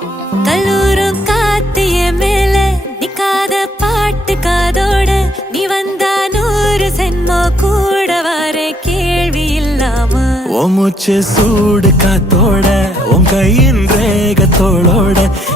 கல்லூரும் காத்திய மேல நிக்காத பாட்டு காதோட நீ வந்தா 100 சென்மோ கூட வர கேள்வி இல்லாம ஓ மூச்சு சூடு காத்தோட உன் கையின் ரேகத்தோளோட